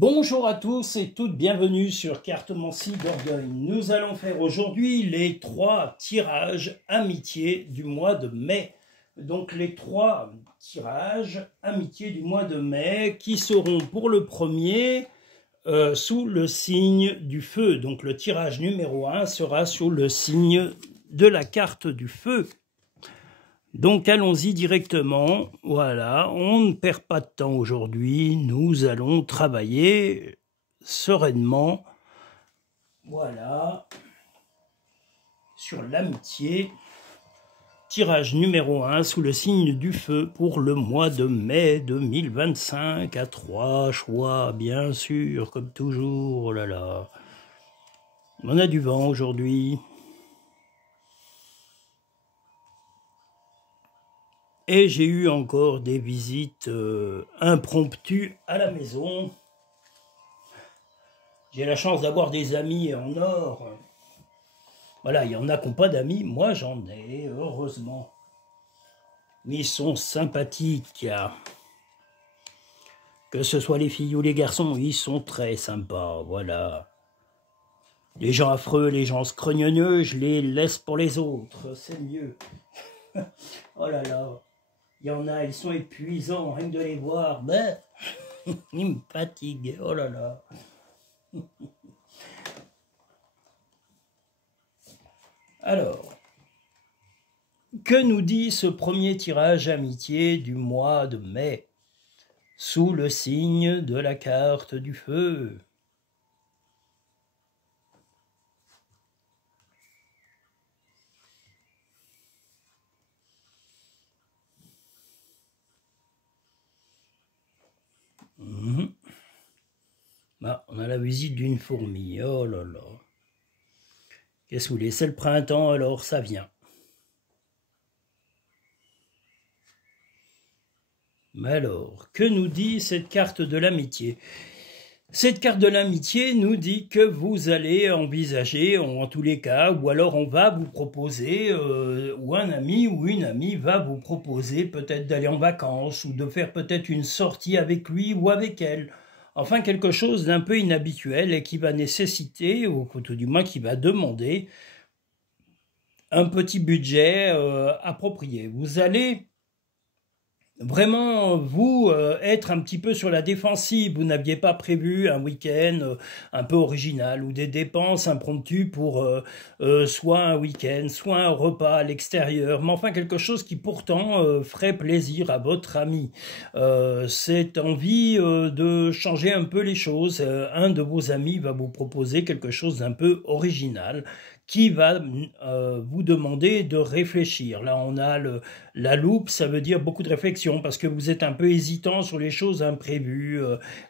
Bonjour à tous et toutes, bienvenue sur Cartomancie d'Orgueil. Nous allons faire aujourd'hui les 3 tirages amitié du mois de mai. Donc les 3 tirages amitié du mois de mai qui seront pour le premier sous le signe du feu. Donc le tirage numéro 1 sera sous le signe de la carte du feu. Donc allons-y directement, voilà, on ne perd pas de temps aujourd'hui, nous allons travailler sereinement, voilà, sur l'amitié, tirage numéro 1 sous le signe du feu pour le mois de mai 2025, à 3 choix, bien sûr, comme toujours, oh là là, on a du vent aujourd'hui. Et j'ai eu encore des visites impromptues à la maison. J'ai la chance d'avoir des amis en or. Voilà, il y en a qui n'ont pas d'amis. Moi, j'en ai, heureusement. Mais ils sont sympathiques. Que ce soit les filles ou les garçons, ils sont très sympas. Voilà. Les gens affreux, les gens scrogneux, je les laisse pour les autres. C'est mieux. Oh là là. Il y en a, ils sont épuisants, rien que de les voir. Ben, ils me fatiguent, oh là là. Alors, que nous dit ce premier tirage amitié du mois de mai, sous le signe de la carte du feu? Bah, on a la visite d'une fourmi, oh là là. Qu'est-ce que vous voulez, c'est le printemps, alors ça vient. Mais alors, que nous dit cette carte de l'amitié? Cette carte de l'amitié nous dit que vous allez envisager, en tous les cas, ou alors on va vous proposer, ou un ami ou une amie va vous proposer peut-être d'aller en vacances, ou de faire peut-être une sortie avec lui ou avec elle. Enfin, quelque chose d'un peu inhabituel et qui va nécessiter, ou tout du moins qui va demander, un petit budget approprié. Vous allez vraiment, vous, être un petit peu sur la défensive. Vous n'aviez pas prévu un week-end un peu original ou des dépenses impromptues pour soit un week-end, soit un repas à l'extérieur, mais enfin quelque chose qui pourtant ferait plaisir à votre ami. Cette envie de changer un peu les choses. Un de vos amis va vous proposer quelque chose d'un peu original qui va vous demander de réfléchir. Là, on a la loupe, ça veut dire beaucoup de réflexion, parce que vous êtes un peu hésitant sur les choses imprévues,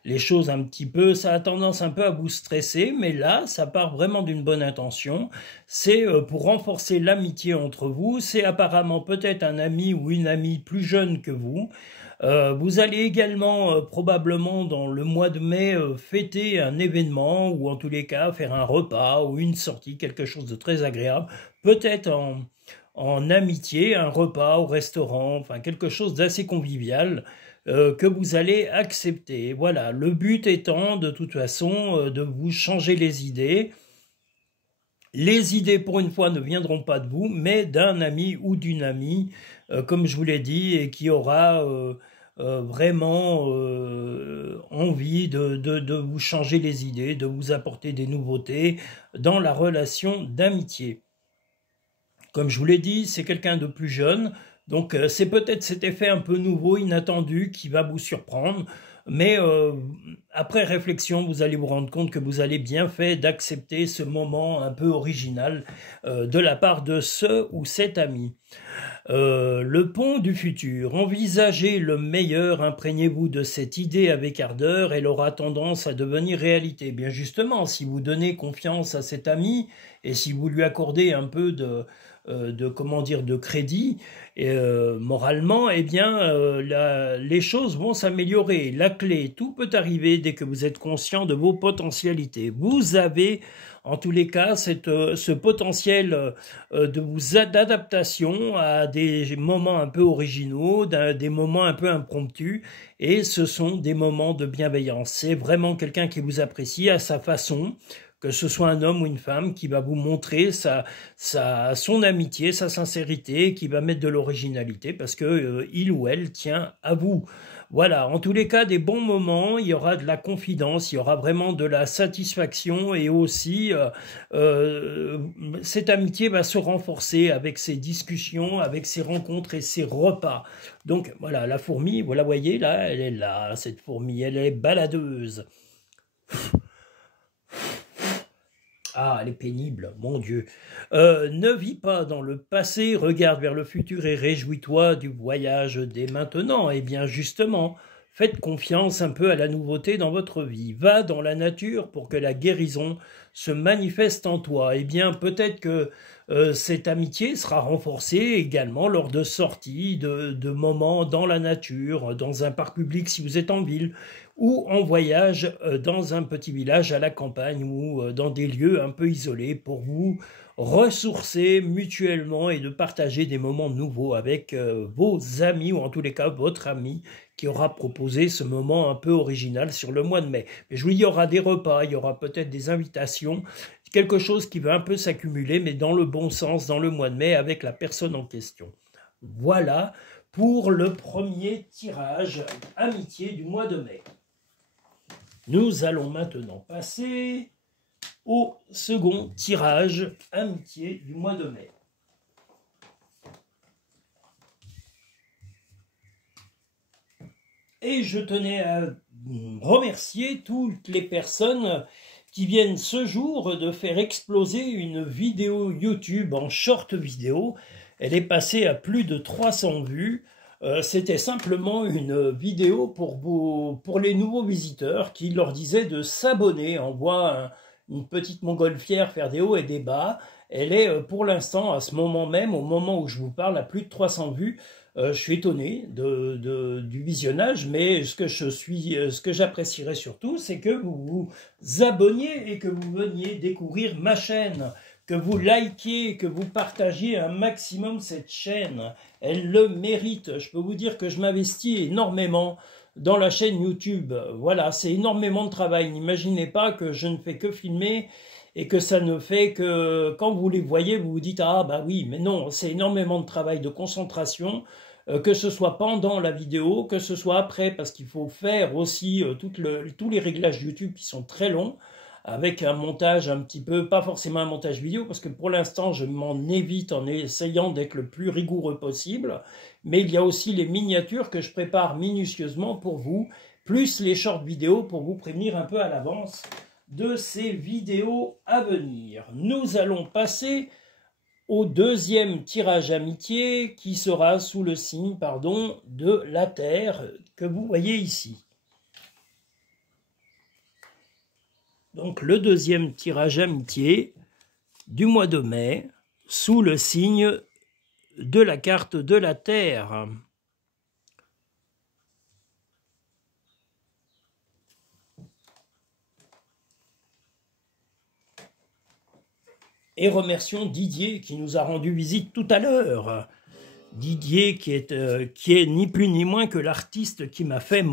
les choses un petit peu, ça a tendance un peu à vous stresser, mais là, ça part vraiment d'une bonne intention. C'est pour renforcer l'amitié entre vous, c'est apparemment peut-être un ami ou une amie plus jeune que vous. Vous allez également probablement dans le mois de mai fêter un événement ou en tous les cas faire un repas ou une sortie, quelque chose de très agréable, peut-être en amitié, un repas au restaurant, enfin quelque chose d'assez convivial que vous allez accepter. Voilà, le but étant de toute façon de vous changer les idées. Les idées, pour une fois, ne viendront pas de vous, mais d'un ami ou d'une amie, comme je vous l'ai dit, et qui aura vraiment envie de vous changer les idées, de vous apporter des nouveautés dans la relation d'amitié. Comme je vous l'ai dit, c'est quelqu'un de plus jeune, donc c'est peut-être cet effet un peu nouveau, inattendu, qui va vous surprendre. Mais après réflexion, vous allez vous rendre compte que vous avez bien fait d'accepter ce moment un peu original de la part de ce ou cet ami. Le pont du futur. Envisagez le meilleur, imprégnez-vous de cette idée avec ardeur, elle aura tendance à devenir réalité. Bien justement, si vous donnez confiance à cet ami et si vous lui accordez un peu comment dire, de crédit moralement, eh bien, les choses vont s'améliorer. La clé, tout peut arriver dès que vous êtes conscient de vos potentialités. Vous avez, en tous les cas, ce potentiel d'adaptation à des moments un peu originaux, des moments un peu impromptus, et ce sont des moments de bienveillance. C'est vraiment quelqu'un qui vous apprécie à sa façon, que ce soit un homme ou une femme, qui va vous montrer son amitié, sa sincérité, qui va mettre de l'originalité, parce que il ou elle tient à vous. Voilà, en tous les cas, des bons moments, il y aura de la confidence, il y aura vraiment de la satisfaction, et aussi cette amitié va se renforcer avec ces discussions, avec ces rencontres et ces repas. Donc voilà, la fourmi, vous la voyez là, elle est là, cette fourmi, elle est baladeuse. Ah, elle est pénible, mon Dieu. Ne vis pas dans le passé, regarde vers le futur et réjouis-toi du voyage dès maintenant. Eh bien, justement, faites confiance un peu à la nouveauté dans votre vie. Va dans la nature pour que la guérison se manifeste en toi. Eh bien, peut-être que cette amitié sera renforcée également lors de sorties, de moments dans la nature, dans un parc public si vous êtes en ville, ou en voyage dans un petit village à la campagne, ou dans des lieux un peu isolés pour vous ressourcer mutuellement et de partager des moments nouveaux avec vos amis, ou en tous les cas votre ami qui aura proposé ce moment un peu original sur le mois de mai. Mais je vous dis, il y aura des repas, il y aura peut-être des invitations, quelque chose qui va un peu s'accumuler, mais dans le bon sens, dans le mois de mai, avec la personne en question. Voilà pour le premier tirage amitié du mois de mai. Nous allons maintenant passer au second tirage amitié du mois de mai. Et je tenais à remercier toutes les personnes qui viennent ce jour de faire exploser une vidéo YouTube en short vidéo. Elle est passée à plus de 300 vues. C'était simplement une vidéo pour les nouveaux visiteurs qui leur disait de s'abonner. On voit une petite montgolfière faire des hauts et des bas. Elle est pour l'instant, à ce moment même, au moment où je vous parle, à plus de 300 vues. Je suis étonné du visionnage, mais ce que j'apprécierais surtout, c'est que vous vous abonniez et que vous veniez découvrir ma chaîne, que vous likiez, que vous partagiez un maximum cette chaîne. Elle le mérite. Je peux vous dire que je m'investis énormément dans la chaîne YouTube. Voilà, c'est énormément de travail. N'imaginez pas que je ne fais que filmer et que ça ne fait que, quand vous les voyez, vous vous dites « Ah bah oui, mais non, c'est énormément de travail, de concentration ». Que ce soit pendant la vidéo, que ce soit après, parce qu'il faut faire aussi tous les réglages YouTube qui sont très longs, avec un montage un petit peu, pas forcément un montage vidéo, parce que pour l'instant je m'en évite en essayant d'être le plus rigoureux possible, mais il y a aussi les miniatures que je prépare minutieusement pour vous, plus les shorts vidéos pour vous prévenir un peu à l'avance de ces vidéos à venir. Nous allons passer au deuxième tirage amitié qui sera sous le signe, de la Terre que vous voyez ici. Donc le deuxième tirage amitié du mois de mai sous le signe de la carte de la Terre. Et remercions Didier qui nous a rendu visite tout à l'heure. Didier qui est ni plus ni moins que l'artiste qui m'a fait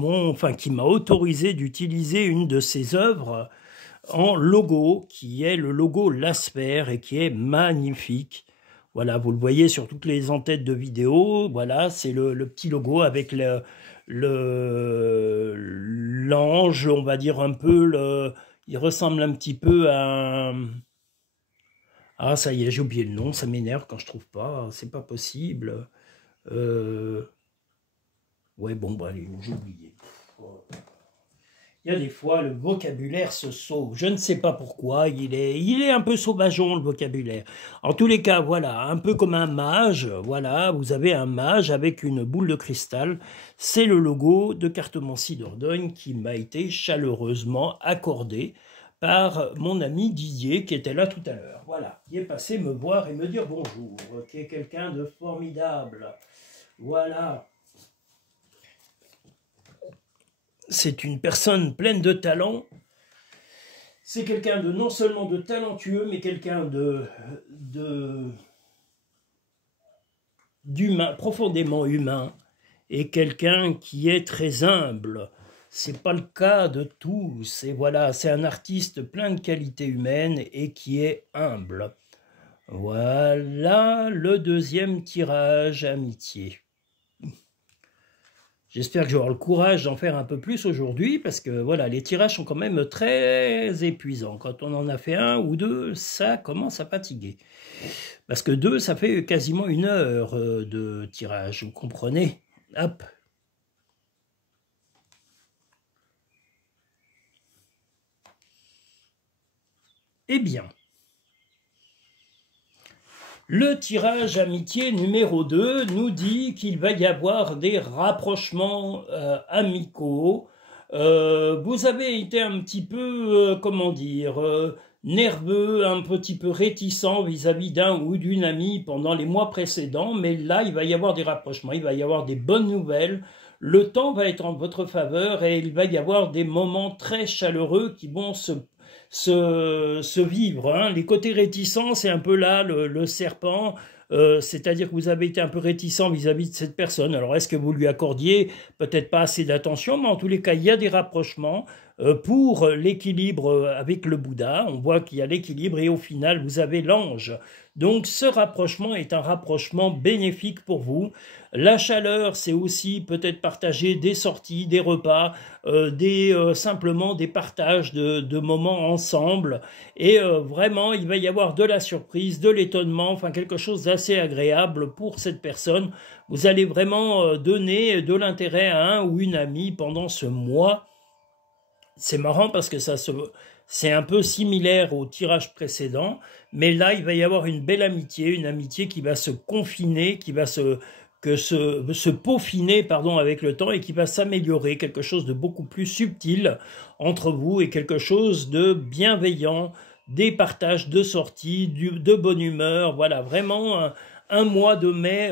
qui m'a autorisé d'utiliser une de ses œuvres en logo, qui est le logo Lasper et qui est magnifique. Voilà, vous le voyez sur toutes les entêtes de vidéo. Voilà, c'est le petit logo avec l'ange, on va dire un peu, il ressemble un petit peu à un... Ah, ça y est, j'ai oublié le nom, ça m'énerve quand je trouve pas, c'est pas possible. Ouais, bon, bah, allez, j'ai oublié. Il y a des fois, le vocabulaire se sauve. Je ne sais pas pourquoi, il est un peu sauvageon, le vocabulaire. En tous les cas, voilà, un peu comme un mage, voilà, vous avez un mage avec une boule de cristal. C'est le logo de Cartomancie Dordogne qui m'a été chaleureusement accordé par mon ami Didier qui était là tout à l'heure. Voilà, qui est passé me voir et me dire bonjour, qui est quelqu'un de formidable. Voilà. C'est une personne pleine de talent. C'est quelqu'un de non seulement de talentueux, mais quelqu'un d'humain, profondément humain, et quelqu'un qui est très humble. C'est pas le cas de tous. Et voilà, c'est un artiste plein de qualités humaines et qui est humble. Voilà le deuxième tirage amitié. J'espère que j'aurai le courage d'en faire un peu plus aujourd'hui parce que voilà, les tirages sont quand même très épuisants. Quand on en a fait un ou deux, ça commence à fatiguer. Parce que deux, ça fait quasiment 1 heure de tirage, vous comprenez? Hop. Eh bien, le tirage amitié numéro 2 nous dit qu'il va y avoir des rapprochements amicaux. Vous avez été un petit peu, comment dire, nerveux, un petit peu réticent vis-à-vis d'un ou d'une amie pendant les mois précédents, mais là, il va y avoir des rapprochements, il va y avoir des bonnes nouvelles. Le temps va être en votre faveur et il va y avoir des moments très chaleureux qui vont se vivre. Hein. Les côtés réticents, c'est un peu là le serpent, c'est-à-dire que vous avez été un peu réticent vis-à-vis de cette personne. Alors, est-ce que vous lui accordiez peut-être pas assez d'attention, mais en tous les cas, il y a des rapprochements pour l'équilibre avec le Bouddha. On voit qu'il y a l'équilibre et au final, vous avez l'ange. Donc, ce rapprochement est un rapprochement bénéfique pour vous. La chaleur, c'est aussi peut-être partager des sorties, des repas, simplement des partages de moments ensemble. Et vraiment, il va y avoir de la surprise, de l'étonnement, enfin quelque chose d'assez agréable pour cette personne. Vous allez vraiment donner de l'intérêt à un ou une amie pendant ce mois. C'est marrant parce que c'est un peu similaire au tirage précédent, mais là, il va y avoir une belle amitié, une amitié qui va se confiner, qui va se peaufiner pardon, avec le temps et qui va s'améliorer, quelque chose de beaucoup plus subtil entre vous et quelque chose de bienveillant, des partages de sorties, de bonne humeur, voilà, vraiment un mois de mai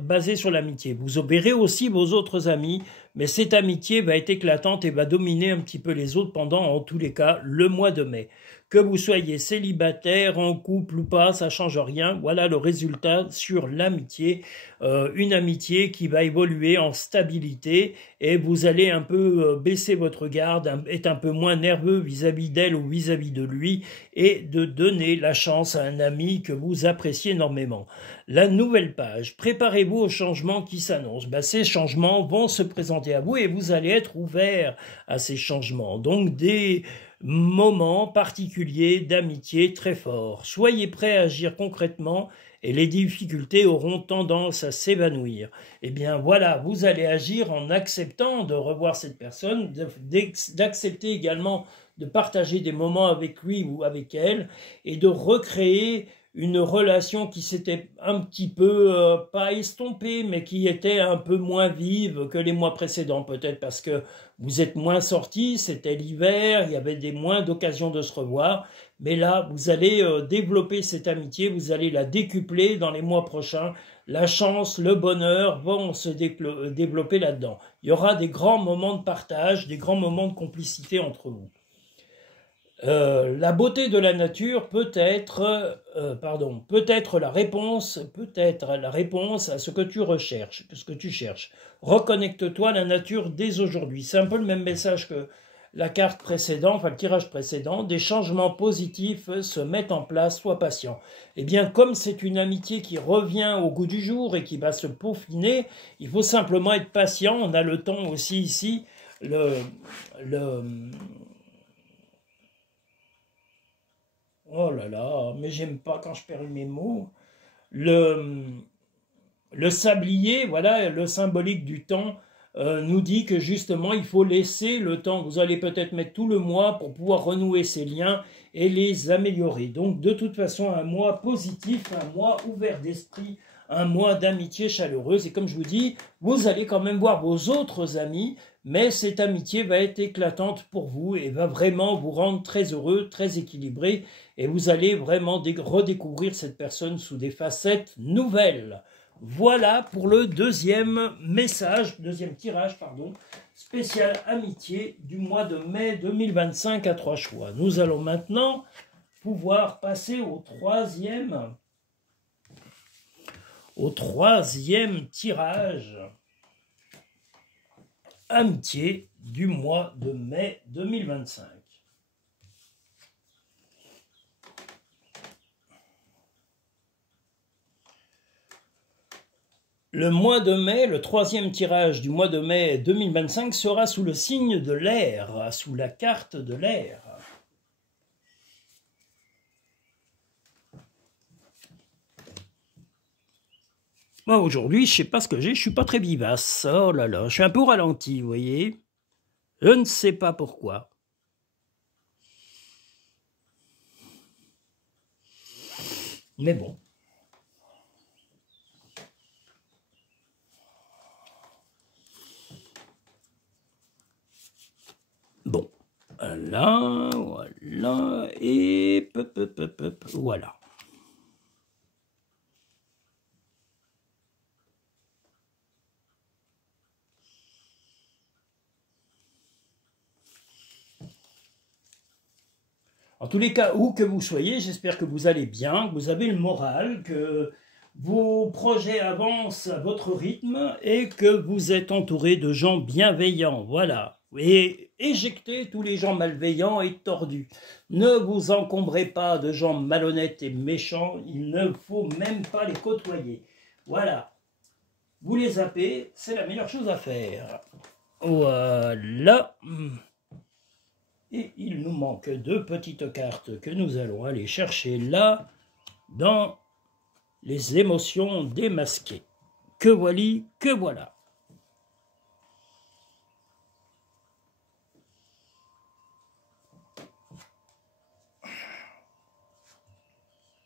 basé sur l'amitié. Vous verrez aussi vos autres amis, mais cette amitié va être éclatante et va dominer un petit peu les autres pendant, en tous les cas, le mois de mai. Que vous soyez célibataire, en couple ou pas, ça change rien. Voilà le résultat sur l'amitié. Une amitié qui va évoluer en stabilité et vous allez un peu baisser votre garde, être un peu moins nerveux vis-à-vis d'elle ou vis-à-vis de lui et de donner la chance à un ami que vous appréciez énormément. La nouvelle page, préparez-vous aux changements qui s'annoncent. Ces changements vont se présenter à vous et vous allez être ouvert à ces changements. Donc des moments particuliers d'amitié très forts. Soyez prêts à agir concrètement et les difficultés auront tendance à s'évanouir. Eh bien voilà, vous allez agir en acceptant de revoir cette personne, d'accepter également de partager des moments avec lui ou avec elle et de recréer une relation qui s'était un petit peu, pas estompée, mais qui était un peu moins vive que les mois précédents, peut-être parce que vous êtes moins sortis, c'était l'hiver, il y avait moins d'occasions de se revoir, mais là, vous allez développer cette amitié, vous allez la décupler dans les mois prochains, la chance, le bonheur vont se développer là-dedans. Il y aura des grands moments de partage, des grands moments de complicité entre vous. La beauté de la nature peut être la réponse à ce que tu recherches, ce que tu cherches. Reconnecte-toi à la nature dès aujourd'hui. C'est un peu le même message que la carte précédente, enfin le tirage précédent. Des changements positifs se mettent en place, sois patient. Eh bien, comme c'est une amitié qui revient au goût du jour et qui va se peaufiner, il faut simplement être patient. On a le temps aussi ici. Oh là là, mais j'aime pas quand je perds mes mots. Le sablier, voilà, le symbolique du temps, nous dit que justement, il faut laisser le temps. Vous allez peut-être mettre tout le mois pour pouvoir renouer ces liens et les améliorer. Donc, de toute façon, un mois positif, un mois ouvert d'esprit, un mois d'amitié chaleureuse. Et comme je vous dis, vous allez quand même voir vos autres amis, mais cette amitié va être éclatante pour vous et va vraiment vous rendre très heureux, très équilibré. Et vous allez vraiment redécouvrir cette personne sous des facettes nouvelles. Voilà pour le deuxième tirage, spécial amitié du mois de mai 2025 à 3 choix. Nous allons maintenant pouvoir passer au troisième tirage amitié du mois de mai 2025. Le mois de mai, le troisième tirage du mois de mai 2025 sera sous le signe de l'air, sous la carte de l'air. Moi aujourd'hui, je sais pas ce que j'ai, je suis pas très vivace. Oh là là, je suis un peu ralenti, vous voyez. Je ne sais pas pourquoi. Mais bon. Bon, voilà, et voilà. En tous les cas, où que vous soyez, j'espère que vous allez bien, que vous avez le moral, que vos projets avancent à votre rythme et que vous êtes entouré de gens bienveillants. Voilà. Et éjectez tous les gens malveillants et tordus. Ne vous encombrez pas de gens malhonnêtes et méchants. Il ne faut même pas les côtoyer. Voilà. Vous les zappez, c'est la meilleure chose à faire. Voilà. Et il nous manque 2 petites cartes que nous allons aller chercher là, dans les émotions démasquées. Que voilà, que voilà.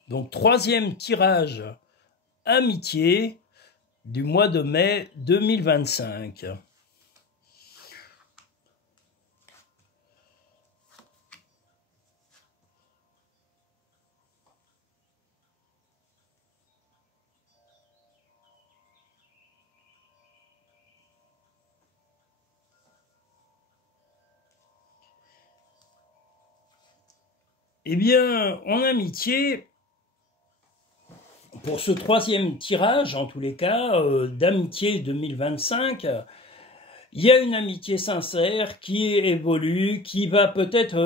Donc, troisième tirage amitié du mois de mai 2025. Eh bien, en amitié, pour ce troisième tirage, en tous les cas, d'amitié 2025, il y a une amitié sincère qui évolue, qui va peut-être,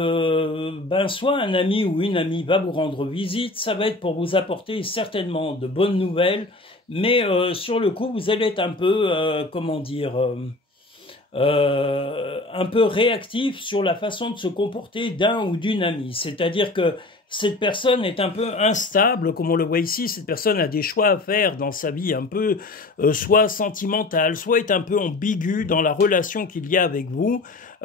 soit un ami ou une amie va vous rendre visite, ça va être pour vous apporter certainement de bonnes nouvelles, mais sur le coup, vous allez être un peu, un peu réactif sur la façon de se comporter d'un ou d'une amie. C'est-à-dire que cette personne est un peu instable, comme on le voit ici. Cette personne a des choix à faire dans sa vie, un peu soit sentimentale, soit est un peu ambiguë dans la relation qu'il y a avec vous,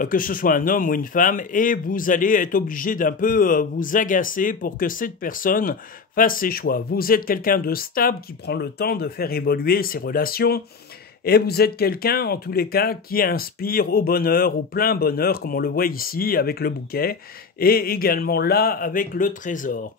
que ce soit un homme ou une femme, et vous allez être obligé d'un peu vous agacer pour que cette personne fasse ses choix. Vous êtes quelqu'un de stable qui prend le temps de faire évoluer ses relations, et vous êtes quelqu'un, en tous les cas, qui inspire au bonheur, au plein bonheur, comme on le voit ici, avec le bouquet, et également là, avec le trésor.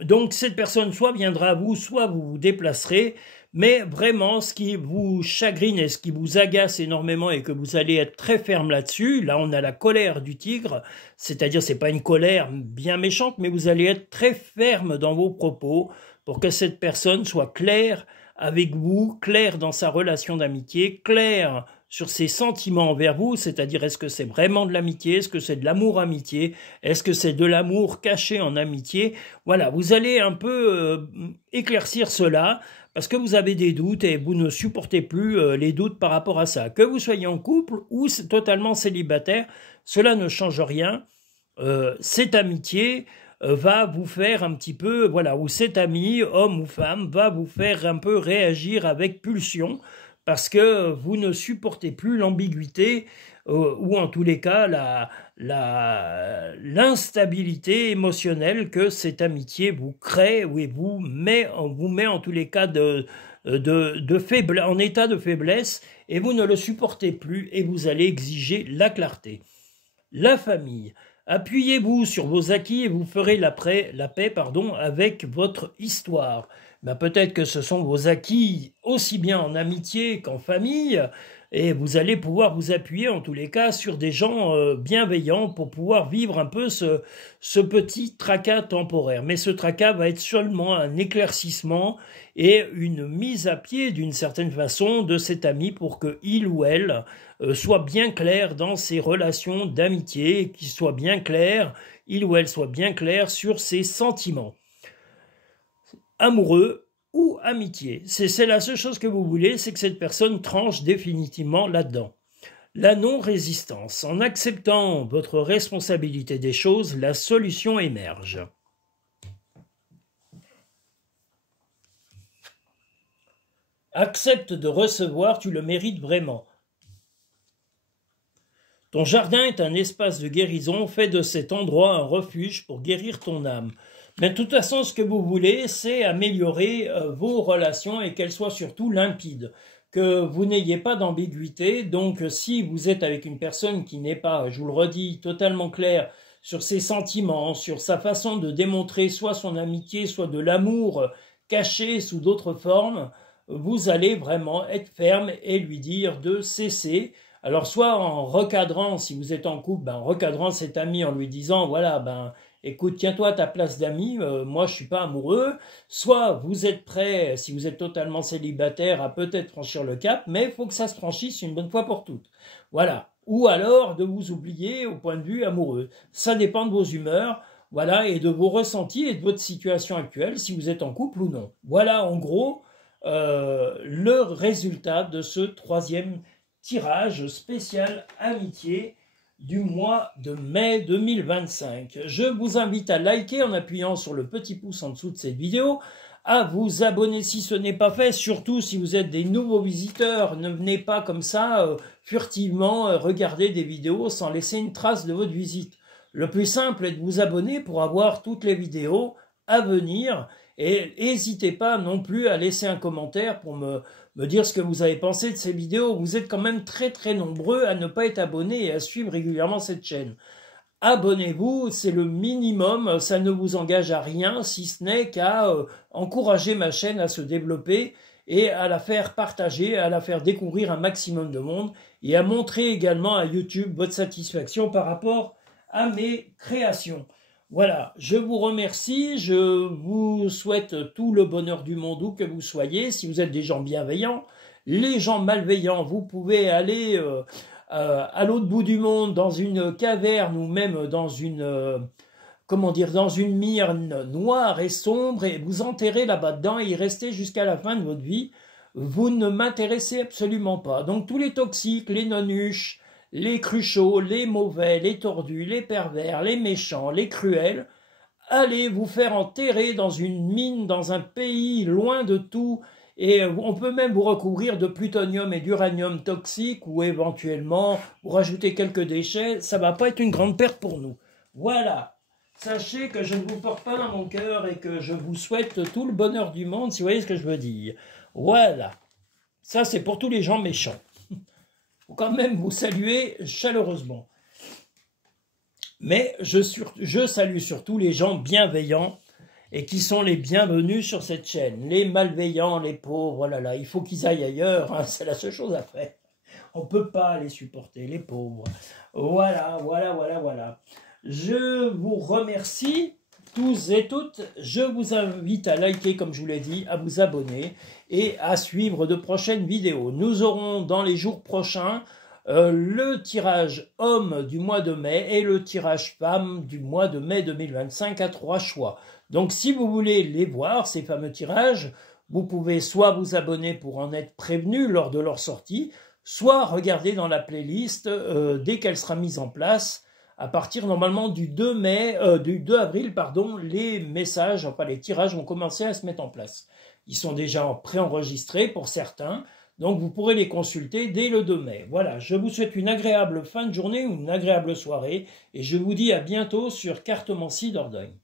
Donc, cette personne soit viendra à vous, soit vous vous déplacerez, mais vraiment, ce qui vous chagrine et ce qui vous agace énormément et que vous allez être très ferme là-dessus, là, on a la colère du tigre, c'est-à-dire, c'est pas une colère bien méchante, mais vous allez être très ferme dans vos propos pour que cette personne soit claire avec vous, clair dans sa relation d'amitié, clair sur ses sentiments envers vous, c'est-à-dire est-ce que c'est vraiment de l'amitié, est-ce que c'est de l'amour-amitié, est-ce que c'est de l'amour caché en amitié. Voilà, vous allez un peu éclaircir cela, parce que vous avez des doutes et vous ne supportez plus les doutes par rapport à ça. Que vous soyez en couple ou totalement célibataire, cela ne change rien. Cette amitié va vous faire un petit peu, voilà, ou cet ami, homme ou femme, va vous faire un peu réagir avec pulsion, parce que vous ne supportez plus l'ambiguïté ou en tous les cas l'instabilité émotionnelle que cette amitié vous crée ou vous met en tous les cas en état de faiblesse, et vous ne le supportez plus et vous allez exiger la clarté. La famille. Appuyez-vous sur vos acquis et vous ferez la paix, avec votre histoire. Ben, peut-être que ce sont vos acquis aussi bien en amitié qu'en famille, et vous allez pouvoir vous appuyer en tous les cas sur des gens bienveillants pour pouvoir vivre un peu ce petit tracas temporaire. Mais ce tracas va être seulement un éclaircissement et une mise à pied d'une certaine façon de cet ami pour qu'il ou elle soit bien clair dans ses relations d'amitié, qu'il soit bien clair, il ou elle soit bien clair sur ses sentiments amoureux ou amitié. C'est la seule chose que vous voulez, c'est que cette personne tranche définitivement là-dedans. La non-résistance. En acceptant votre responsabilité des choses, la solution émerge. Accepte de recevoir, tu le mérites vraiment. Ton jardin est un espace de guérison, fais de cet endroit un refuge pour guérir ton âme. Mais de toute façon, ce que vous voulez, c'est améliorer vos relations et qu'elles soient surtout limpides, que vous n'ayez pas d'ambiguïté. Donc, si vous êtes avec une personne qui n'est pas, je vous le redis, totalement claire sur ses sentiments, sur sa façon de démontrer soit son amitié, soit de l'amour caché sous d'autres formes, vous allez vraiment être ferme et lui dire de cesser. Alors, soit en recadrant, si vous êtes en couple, en recadrant cet ami en lui disant, voilà, écoute, tiens-toi à ta place d'ami, moi je suis pas amoureux. Soit vous êtes prêt, si vous êtes totalement célibataire, à peut-être franchir le cap, mais il faut que ça se franchisse une bonne fois pour toutes. Voilà. Ou alors de vous oublier au point de vue amoureux. Ça dépend de vos humeurs, voilà, et de vos ressentis et de votre situation actuelle, si vous êtes en couple ou non. Voilà en gros le résultat de ce troisième tirage spécial amitié du mois de mai 2025. Je vous invite à liker en appuyant sur le petit pouce en dessous de cette vidéo, à vous abonner si ce n'est pas fait, surtout si vous êtes des nouveaux visiteurs, ne venez pas comme ça furtivement regarder des vidéos sans laisser une trace de votre visite. Le plus simple est de vous abonner pour avoir toutes les vidéos à venir, et n'hésitez pas non plus à laisser un commentaire pour me dire ce que vous avez pensé de ces vidéos. Vous êtes quand même très très nombreux à ne pas être abonnés et à suivre régulièrement cette chaîne. Abonnez-vous, c'est le minimum, ça ne vous engage à rien, si ce n'est qu'à encourager ma chaîne à se développer et à la faire partager, à la faire découvrir un maximum de monde, et à montrer également à YouTube votre satisfaction par rapport à mes créations. Voilà, je vous remercie, je vous souhaite tout le bonheur du monde où que vous soyez, si vous êtes des gens bienveillants. Les gens malveillants, vous pouvez aller à l'autre bout du monde, dans une caverne ou même dans une, dans une mine noire et sombre, et vous enterrer là-bas dedans et y rester jusqu'à la fin de votre vie. Vous ne m'intéressez absolument pas. Donc tous les toxiques, les nonuches, les cruchots, les mauvais, les tordus, les pervers, les méchants, les cruels, allez vous faire enterrer dans une mine, dans un pays loin de tout, et on peut même vous recouvrir de plutonium et d'uranium toxique, ou éventuellement vous rajouter quelques déchets, ça va pas être une grande perte pour nous. Voilà, sachez que je ne vous porte pas dans mon cœur et que je vous souhaite tout le bonheur du monde, si vous voyez ce que je veux dire. Voilà, ça c'est pour tous les gens méchants. Faut quand même vous saluer chaleureusement. Mais je salue surtout les gens bienveillants et qui sont les bienvenus sur cette chaîne. Les malveillants, les pauvres, oh là là, il faut qu'ils aillent ailleurs, hein, c'est la seule chose à faire. On ne peut pas les supporter, les pauvres. Voilà. Je vous remercie tous et toutes. Je vous invite à liker, comme je vous l'ai dit, à vous abonner et à suivre de prochaines vidéos. Nous aurons dans les jours prochains le tirage homme du mois de mai et le tirage femme du mois de mai 2025 à 3 choix. Donc si vous voulez les voir, ces fameux tirages, vous pouvez soit vous abonner pour en être prévenu lors de leur sortie, soit regarder dans la playlist dès qu'elle sera mise en place. À partir normalement du 2 avril, les messages, enfin les tirages vont commencer à se mettre en place. Ils sont déjà préenregistrés pour certains. Donc vous pourrez les consulter dès le 2 mai. Voilà, je vous souhaite une agréable fin de journée ou une agréable soirée et je vous dis à bientôt sur Cartomancie Dordogne.